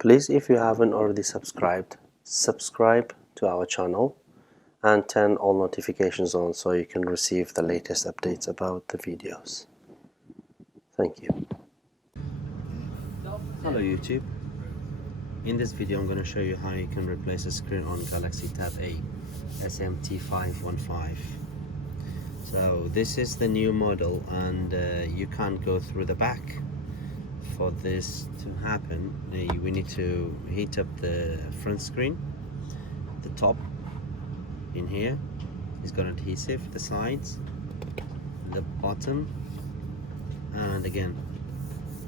Please, if you haven't already subscribed, subscribe to our channel and turn all notifications on so you can receive the latest updates about the videos. Thank you. Hello YouTube. In this video I'm going to show you how you can replace a screen on Galaxy Tab A SMT515. So this is the new model, and you can't go through the back. For this to happen, we need to heat up the front screen. The top in here is got adhesive, the sides, the bottom, and again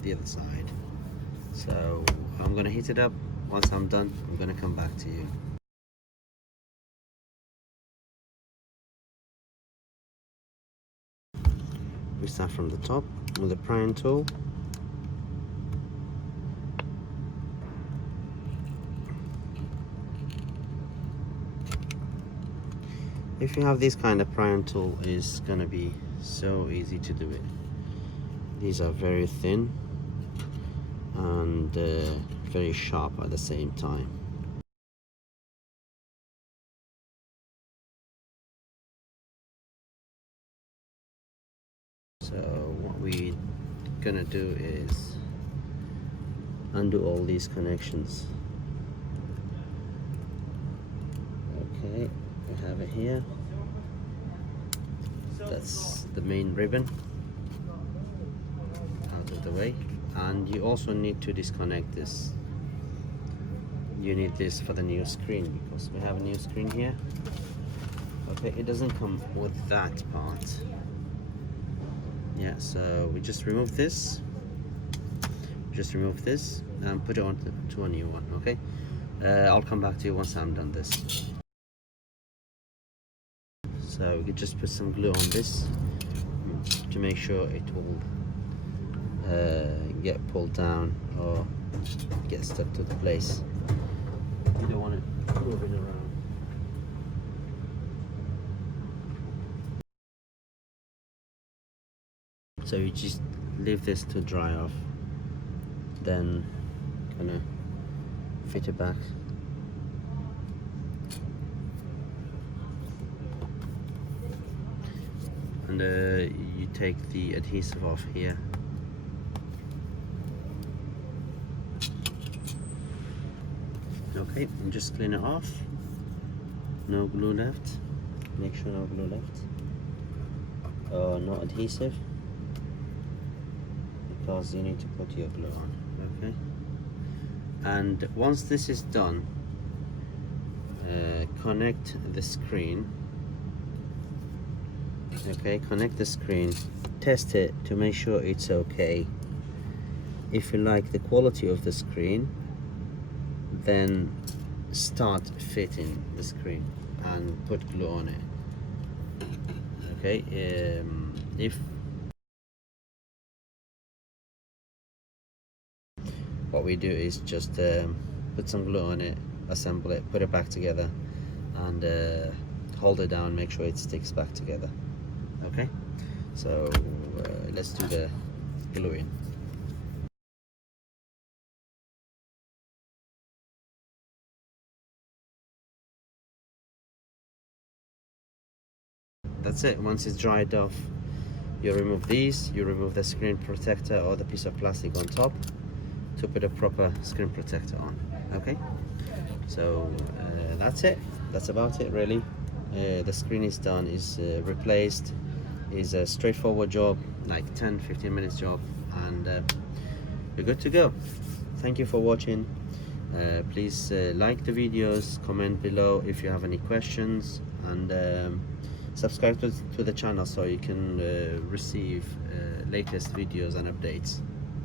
the other side. So I'm gonna heat it up. Once I'm done, I'm gonna come back to you. We start from the top with the prying tool. If you have this kind of prying tool, it's gonna be so easy to do it. These are very thin and very sharp at the same time. So what we're gonna do is undo all these connections. Okay, we have it here. That's the main ribbon out of the way, and you also need to disconnect this. You need this for the new screen because we have a new screen here. Okay, it doesn't come with that part. Yeah, so we just remove this. And put it on to a new one. Okay, I'll come back to you once I'm done this. So we could just put some glue on this to make sure it will get pulled down or get stuck to the place. You don't want it moving around. So you just leave this to dry off, then kind of fit it back. And you take the adhesive off here. Okay, and just clean it off. No glue left. Make sure no glue left. No adhesive, because you need to put your glue on. Okay. And once this is done, connect the screen. Okay, connect the screen, test it to make sure it's okay. If you like the quality of the screen, then start fitting the screen and put glue on it. Okay, if what we do is just put some glue on it, assemble it, put it back together, and hold it down, make sure it sticks back together. Okay, so let's do the gluing. That's it. Once it's dried off, you remove these, you remove the screen protector or the piece of plastic on top to put a proper screen protector on. Okay, so that's it. That's about it really. The screen is done, is replaced. Is a straightforward job, like 10-15 minutes job, and you're good to go. Thank you for watching. Please like the videos, comment below if you have any questions, and subscribe to the channel so you can receive latest videos and updates.